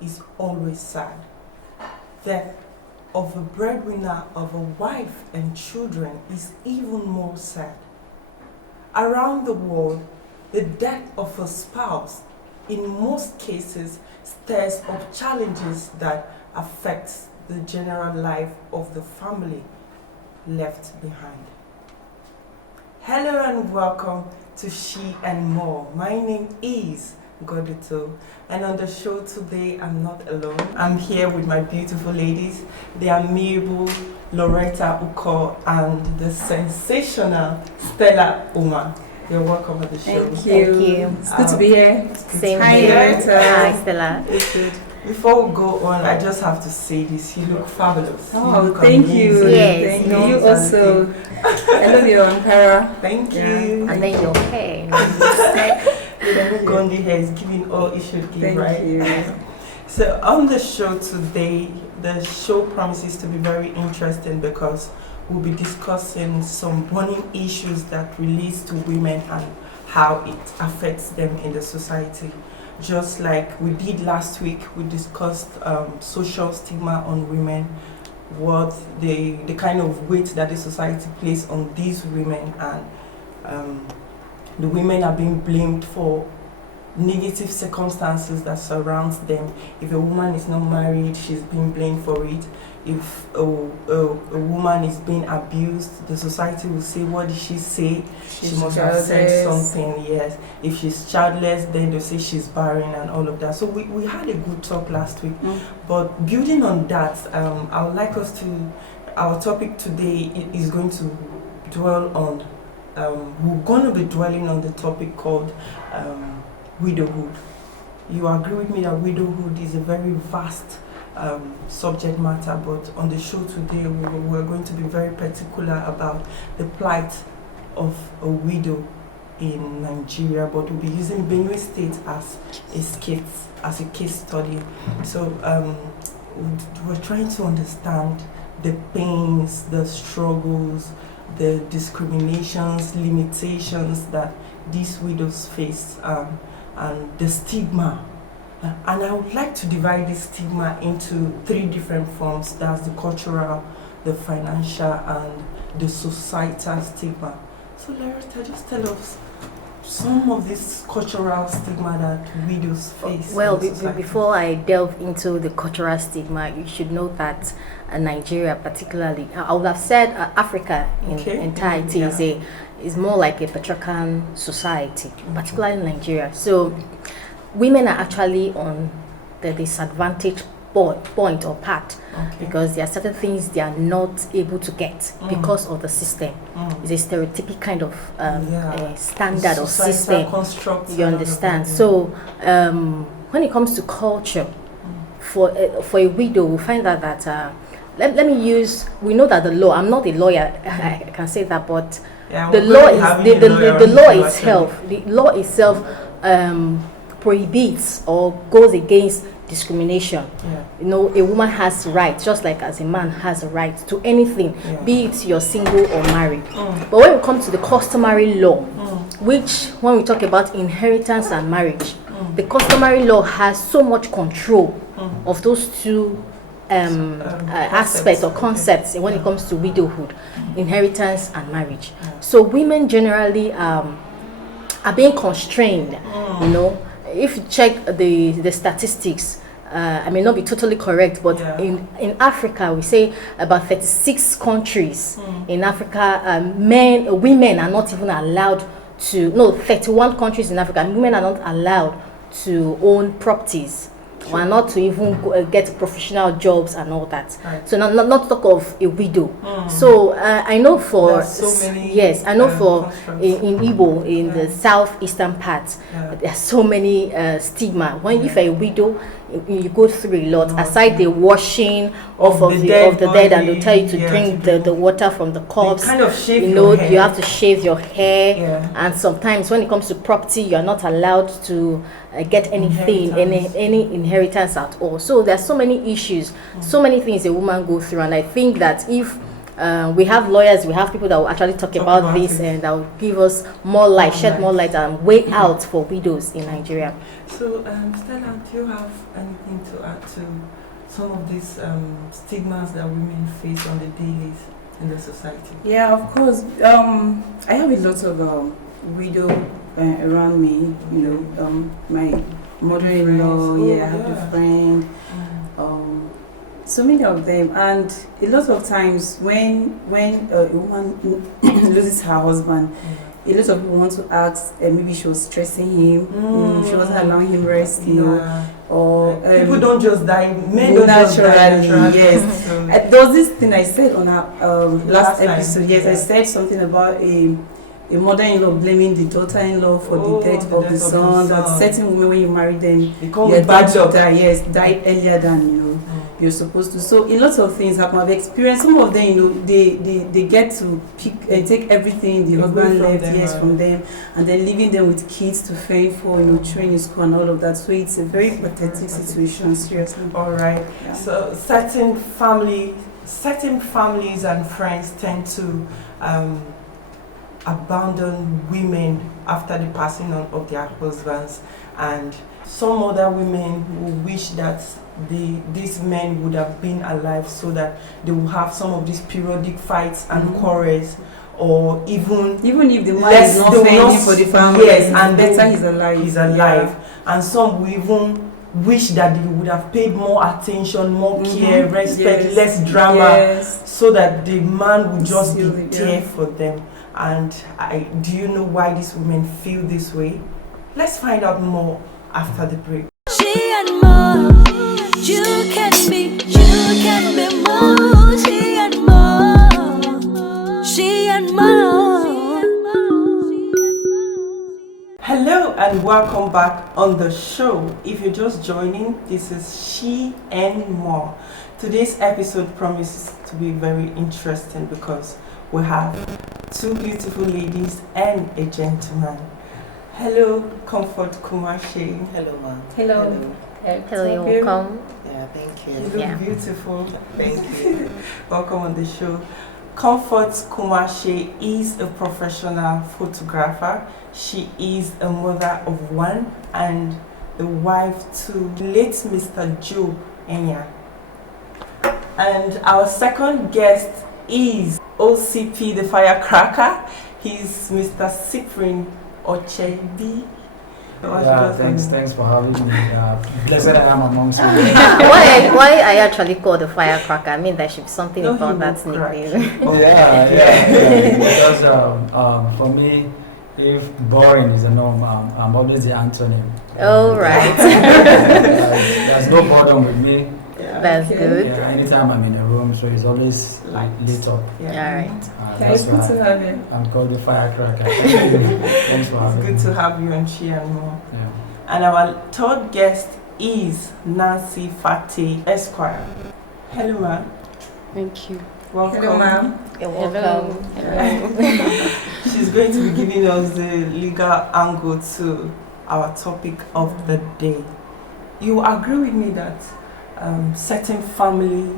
is always sad. Death of a breadwinner of a wife and children is even more sad. Around the world, the death of a spouse in most cases stirs up challenges that affect the general life of the family left behind. Hello and welcome to She and More. My name is Godito, and on the show today I'm not alone. I'm here with my beautiful ladies, the amiable Loretta Uko and the sensational Stella Uma. You're welcome at the show. Thank you. It's good to be here. Same Hi, here. Loretta. Hi, Stella. It's good. Before we go on, I just have to say this. You look fabulous. Oh, you look thank amazing. you. Yes. Thank you also. I love your Ankara. Thank Yeah. you. And then your hair. The Gondi hair is giving all it should give, Thank right? you. So on the show today, the show promises to be very interesting because we'll be discussing some burning issues that relates to women and how it affects them in the society. Just like we did last week, we discussed social stigma on women, what the kind of weight that the society places on these women, and the women are being blamed for negative circumstances that surrounds them. If a woman is not married, she's being blamed for it. If a woman is being abused, the society will say, what did she say? She must have said something, yes. If she's childless, then they'll say she's barren and all of that. So we had a good talk last week. But building on that, I would like us to, our topic today is going to dwell on, we're going to be dwelling on the topic called widowhood. You agree with me that widowhood is a very vast subject matter, but on the show today we're going to be very particular about the plight of a widow in Nigeria, but we'll be using Benue State as a case study. So we're trying to understand the pains, the struggles, the discriminations, limitations that these widows face, and the stigma. And I would like to divide this stigma into three different forms. That's the cultural, the financial, and the societal stigma. So Loretta, just tell us some of this cultural stigma that widows face. Well, before I delve into the cultural stigma, you should know that Nigeria particularly, I would have said Africa in entirety is more like a patriarchal society, particularly Nigeria. So women are actually on the disadvantaged point or part, because there are certain things they are not able to get because of the system. It's a stereotypic kind of standard or system. You understand? So when it comes to culture, for a widow, we find that let me use. We know that the law. I'm not a lawyer. I can say that, but the law itself prohibits or goes against discrimination. You know, a woman has rights just like as a man has a right to anything, be it you're single or married. But when we come to the customary law, which when we talk about inheritance and marriage, the customary law has so much control of those two aspects or concepts when it comes to widowhood, inheritance and marriage. So women generally are being constrained. You know, if you check the statistics, I may not be totally correct, but in Africa, we say about 36 countries in Africa, women are not even allowed to, 31 countries in Africa, women are not allowed to own properties. Or not to even get professional jobs and all that. So not talk of a widow. So I know for in Igbo, in the southeastern part, there's so many stigma. When if a widow, you go through a lot. Aside the washing of the dead, and they'll tell you to drink the water from the cups. Kind of shave you have to shave your hair, and sometimes when it comes to property, you are not allowed to get anything, any inheritance at all. So there's so many issues, so many things a woman go through, and I think that if We have lawyers, we have people that will actually talk about this and that will give us more light, shed more light and way out for widows in Nigeria. So, Stella, do you have anything to add to some of these stigmas that women face on the daily in the society? Yeah, of course. I have a lot of widow around me. My mother-in-law. I have a friend. So many of them, and a lot of times when a woman loses her husband, a lot of people want to ask, maybe she was stressing him, she wasn't allowing him rest, or people don't just die, men don't naturally. Just die Yes. There was this thing I said on our last episode. Yes, I said something about a mother-in-law blaming the daughter-in-law for the death of the son. That certain women, when you marry them, you're dead to die. Yes, die earlier than you're supposed to. So a lot of things happen. I've experienced some of them. They get to pick and take everything the husband left from them, and then leaving them with kids to fend for, training school and all of that. So it's a very pathetic situation. Seriously. All right. Yeah. So certain families and friends tend to abandon women after the passing on of their husbands, and some other women will wish that these men would have been alive so that they will have some of these periodic fights and quarrels, or even if the man is not fending for the family, and better he's alive. And some will even wish that they would have paid more attention, more care, respect, less drama, so that the man would just be there for them. And do you know why these women feel this way? Let's find out more after the break. She and more, you can be more. She and more. Hello and welcome back on the show. If you're just joining, this is She and More. Today's episode promises to be very interesting because we have two beautiful ladies and a gentleman. Hello, Comfort Kumashi. Hello, ma'am. Hello, you're welcome. Yeah, thank you. You look beautiful. Thank you. Welcome on the show. Comfort Kumashi is a professional photographer. She is a mother of one and a wife to late Mr. Joe Enya. And our second guest is OCP the Firecracker. He's Mr. Cyprian Ochebi. Yeah, thanks for having me. Blessed I am amongst you. Why I actually call the Firecracker? I mean, there should be something about that nickname. Yeah. Because for me, if boring is a norm, I'm always the antonym. Oh, right. There's no boredom with me. That's good. Yeah, anytime I'm in a room, so it's always like lit up. Yeah. All right. It's good to have you. I'm called the Firecracker. Thanks for having me. It's good to have you on She&More. Yeah. And our third guest is Nancy Fati Esquire. Hello, ma'am. Thank you. Welcome. Hello, ma'am. You're welcome. She's going to be giving us the legal angle to our topic of the day. You agree with me that certain family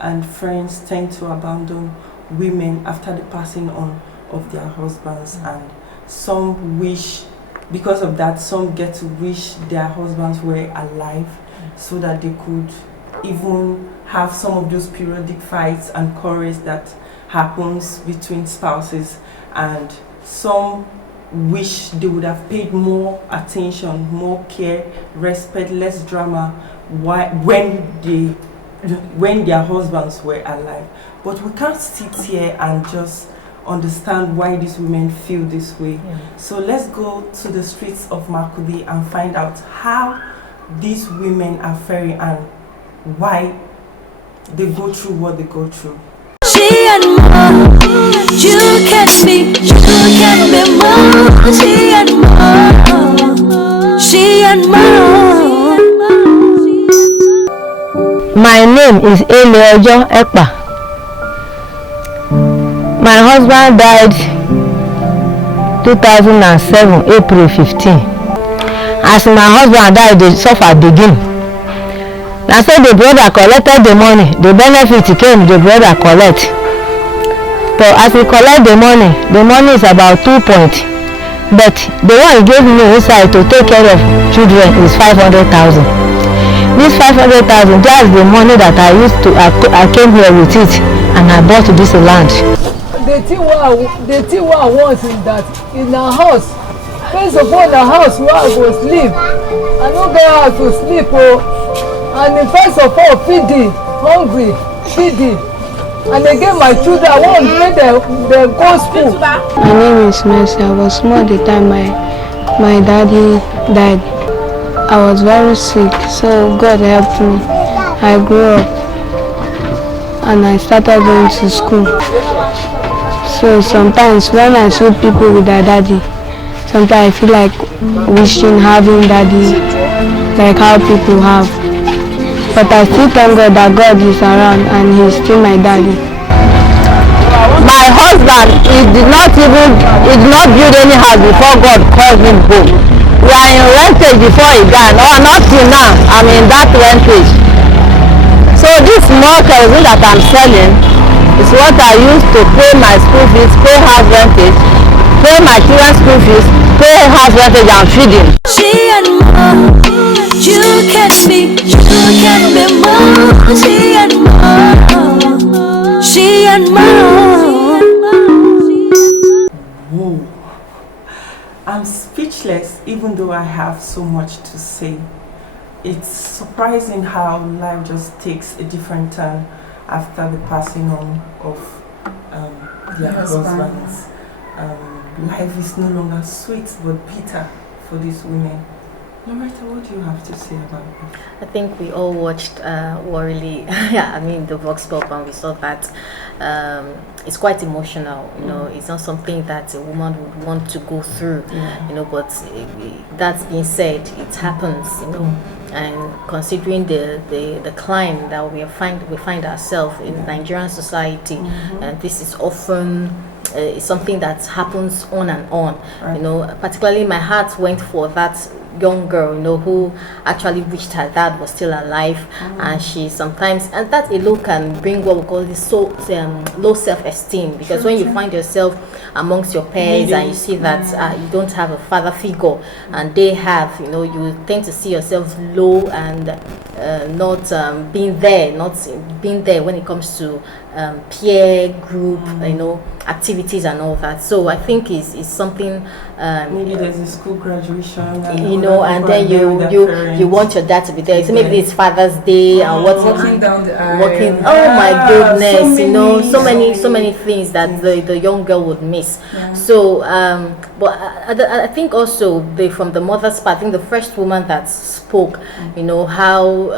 and friends tend to abandon women after the passing on of their husbands, and some wish, because of that, some get to wish their husbands were alive so that they could even have some of those periodic fights and quarrels that happens between spouses, and some wish they would have paid more attention, more care, respect, less drama when their husbands were alive. But we can't sit here and just understand why these women feel this way. So let's go to the streets of Makudi and find out how these women are faring and why they go through what they go through. She and more, you can be more. She and more. My name is Eleojo Ekpa. My husband died 2007, April 15. As my husband died, they suffered again. Now so the brother collected the money, the benefit came, the brother collect. But as we collect the money is about 2 point. But the one he gave me inside to take care of children is 500,000. This 500,000, that's the money that I used to, I came here with it and I bought this land. The thing what I want is that in our house, first of all, the house where I go sleep, I don't get how to sleep, and the first of all, feeding, hungry, feeding, and again my children, I want to make them go school. My name is Mercy. I was small the time my daddy died. I was very sick, so God helped me. I grew up and I started going to school. So sometimes when I see people with their daddy, sometimes I feel like wishing having daddy like how people have. But I still thank God that God is around and he's still my daddy. My husband, he did not build any house before God called him home. We are in rentage before he died, or not till now, I'm in that rentage. So this small kerosene that I'm selling is what I use to pay my school fees, pay house rentage, pay my children's school fees, pay house rentage and feeding. She and more, you can be more. She and more, she and more. Whoa. I'm speechless, even though I have so much to say. It's surprising how life just takes a different turn after the passing on of their husbands. Life is no longer sweet but bitter for these women. Loretta, what do you have to say about it? I think we all watched Warily, yeah, I mean the Vox Pop, and we saw that it's quite emotional, you know, it's not something that a woman would want to go through, you know, but that being said, it happens, you know, and considering the climb that we find ourselves in Nigerian society, and this is often it's something that happens on and on, you know, particularly my heart went for that young girl, you know, who actually wished her dad was still alive, and she sometimes, and that alone can bring what we call this low self-esteem, because when you find yourself amongst your peers and you see that you don't have a father figure and they have, you know, you tend to see yourself low and not being there when it comes to peer group, you know, activities and all that. So I think it's something maybe there's a school graduation and you know, and then you want your dad to be there. So maybe it's Father's Day and what's walking down the aisle. Oh my goodness, you know, so many things that the young girl would miss. So but I think also from the mother's part, I think the first woman that spoke, you know, how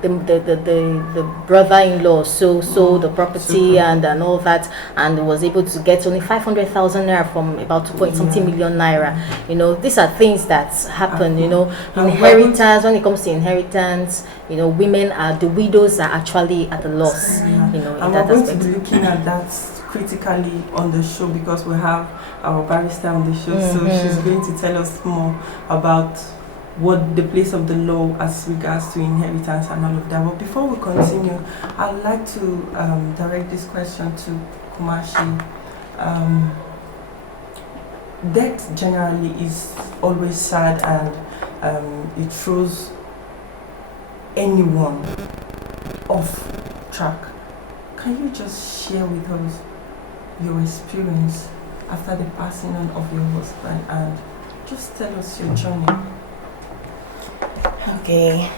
the brother-in-law sold the property and all that, and was able to get only 500,000 naira from about 2.something million naira. You know, these are things that happen. You know, inheritance. When it comes to inheritance, you know, the widows are actually at a loss. You know, in and that we're going aspect. to be looking at that critically on the show, because we have our barrister on the show, so she's going to tell us more about what the place of the law as regards to inheritance and all of that. But before we continue, I'd like to direct this question to Kumashi. Death generally is always sad, and it throws anyone off track. Can you just share with us your experience after the passing on of your husband, and just tell us your journey? Okay,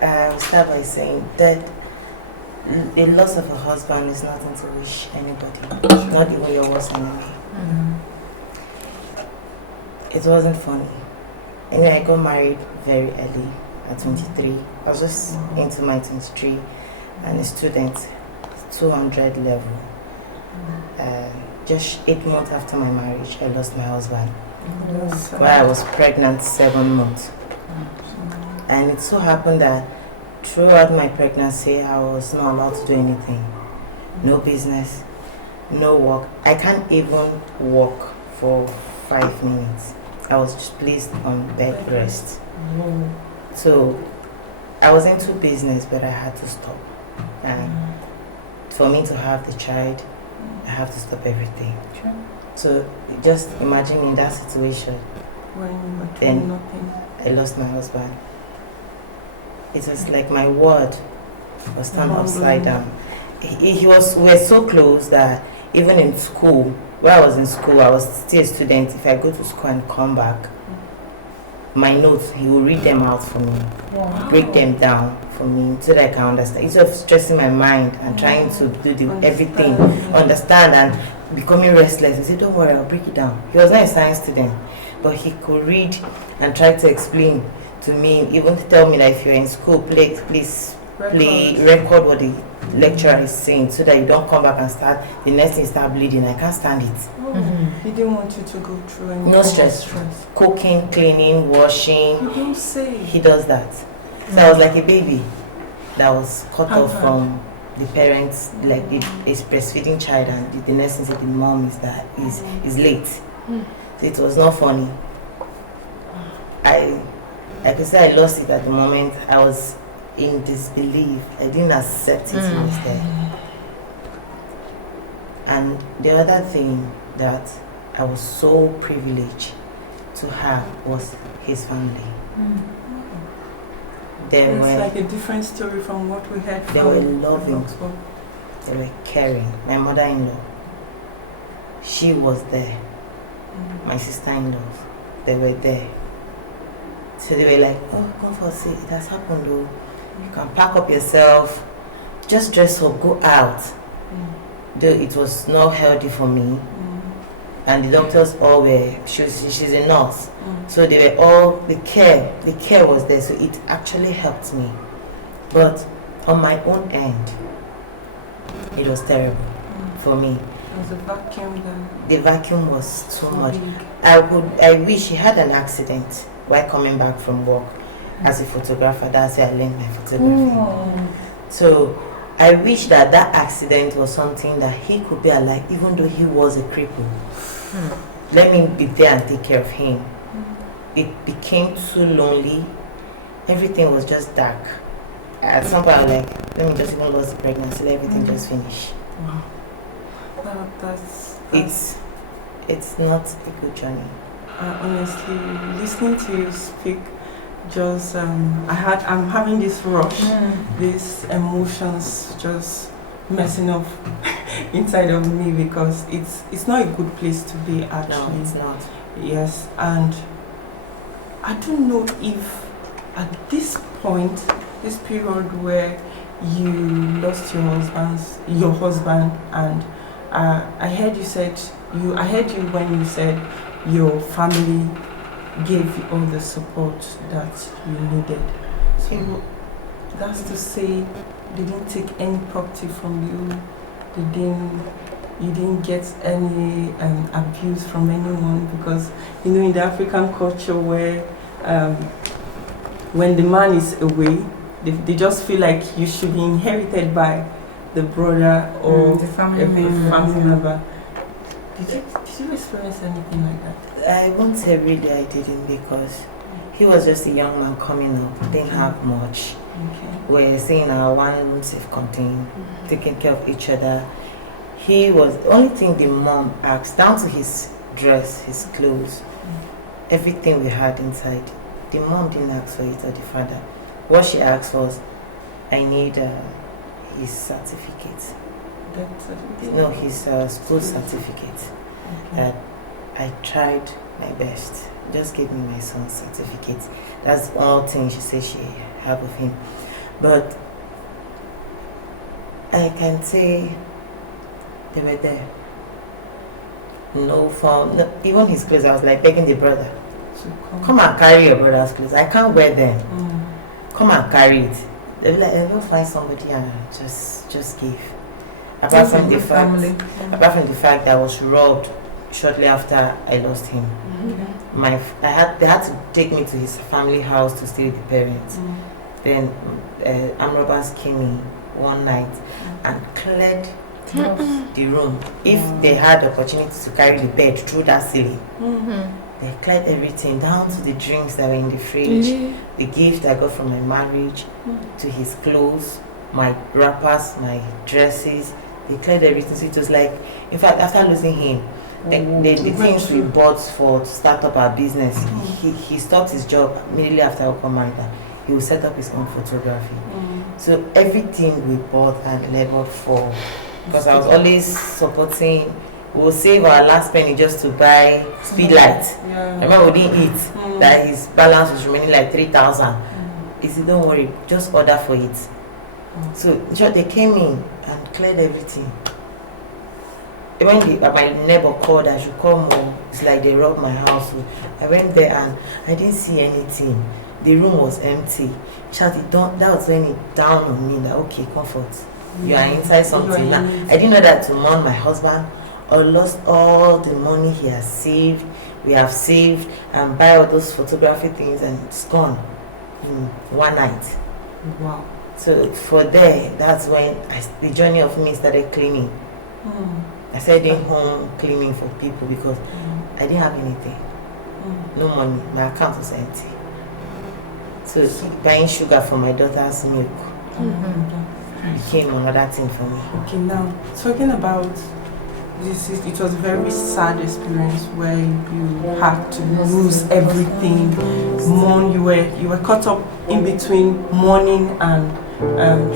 I'll start by saying that the loss of a husband is nothing to wish anybody, not even your worst enemy. It wasn't funny. Anyway, I got married very early at 23. I was just into my 23 and a student, 200 level. Just 8 months after my marriage, I lost my husband. While I was pregnant 7 months. And it so happened that throughout my pregnancy, I was not allowed to do anything. No business, no work. I can't even walk for 5 minutes. I was just placed on bed rest. So I was into business, but I had to stop. And for me to have the child, I have to stop everything. Sure. So just imagine in that situation. When you were then doing nothing. I lost my husband. It was like my world was turned upside down. We were so close that even in school, when I was in school, I was still a student. If I go to school and come back, my notes, he will read them out for me, break them down for me so that I can understand. Instead of stressing my mind and trying to do everything, understand and becoming restless, he said, don't worry, I'll break it down. He was not a science student, but he could read and try to explain to me, even to tell me that if you're in school, please record what the lecturer is saying so that you don't come back and the next thing start bleeding. I can't stand it. He didn't want you to go through any no stress. Cooking, cleaning, washing. You don't say. He does that. So I was like a baby that was cut off from the parents, like a breastfeeding child, and the next thing that the mom is late. So it was not funny. I could say I lost it at the moment. I was in disbelief. I didn't accept it was there. And the other thing that I was so privileged to have was his family. It's like a different story from what we had. They were loving. They were caring. My mother-in-law, she was there. My sister-in-law, they were there. So they were like, oh, come for a seat. It has happened, though. You can pack up yourself, just dress up, go out. Though it was not healthy for me. And the doctors all were, she's a nurse. So they were all, the care was there. So it actually helped me. But on my own end, it was terrible for me. It was a vacuum then. The vacuum was too much. I wish he had an accident while coming back from work as a photographer. That's where I learned my photography. So I wish that accident was something that he could be alive, even though he was a cripple. Let me be there and take care of him. It became too lonely. Everything was just dark. At some point I was like, let me just even lose the pregnancy, let everything just finish. It's not a good journey. Honestly, listening to you speak, just I'm having this rush, these emotions just messing up inside of me, because it's not a good place to be actually. No, it's not. Yes, and I don't know if at this point, this period where you lost your husband, and I heard you when you said your family gave you all the support that you needed. So that's to say, they didn't take any property from you. You didn't get any abuse from anyone, because in the African culture where when the man is away, they just feel like you should be inherited by the brother or the family member. Did you experience anything like that? I won't say really I didn't, because he was just a young man coming up, didn't have much. We're staying in our one room, self-contained, taking care of each other. He was the only thing the mom asked, down to his dress, his clothes, everything we had inside. The mom didn't ask for it, or the father. What she asked was, I need his certificate. No, his school certificate. I tried my best. Just gave me my son's certificate. That's all thing she said she had of him. But I can say they were there. No phone, no, even his clothes. I was like begging the brother, come and carry your brother's clothes. I can't wear them. Come and carry it. They were like, I will find somebody and just give. Apart from the fact that I was robbed shortly after I lost him. They had to take me to his family house to stay with the parents. Then armed robbers came in one night and cleared the room. If they had the opportunity to carry the bed through that ceiling, they cleared everything down to the drinks that were in the fridge, the gift I got from my marriage, to his clothes, my wrappers, my dresses, They cleared everything. So it was like, in fact, after losing him, the things we bought to start up our business, he stopped his job immediately after we got married. He will set up his own photography. So everything we bought and labored for, because I was always supporting. We'll save our last penny just to buy speed light. Remember, we didn't eat. That his balance was remaining like 3,000. He said, don't worry, just order for it. So they came in and cleared everything. When my neighbor called, I should call more. It's like they robbed my house. I went there and I didn't see anything. The room was empty. That was when it dawned on me that, okay, comfort. You are inside something. Now, I didn't know that to mourn my husband or lost all the money he has saved, we have saved, and buy all those photography things, and it's gone in one night. Wow. So for there, that's when the journey of me started cleaning. I started home cleaning for people because I didn't have anything. No money. My account was empty. So buying sugar for my daughter's milk became another thing for me. Okay, now talking about this, it was a very sad experience where you had to lose everything. You were caught up in between mourning and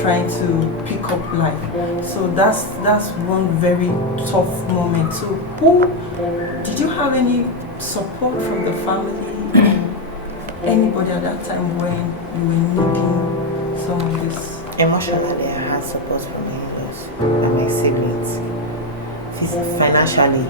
trying to pick up life. So that's one very tough moment. So did you have any support from the family? Anybody at that time when you were needing some of this? Emotionally, I had support from my in-laws and my siblings. Financially,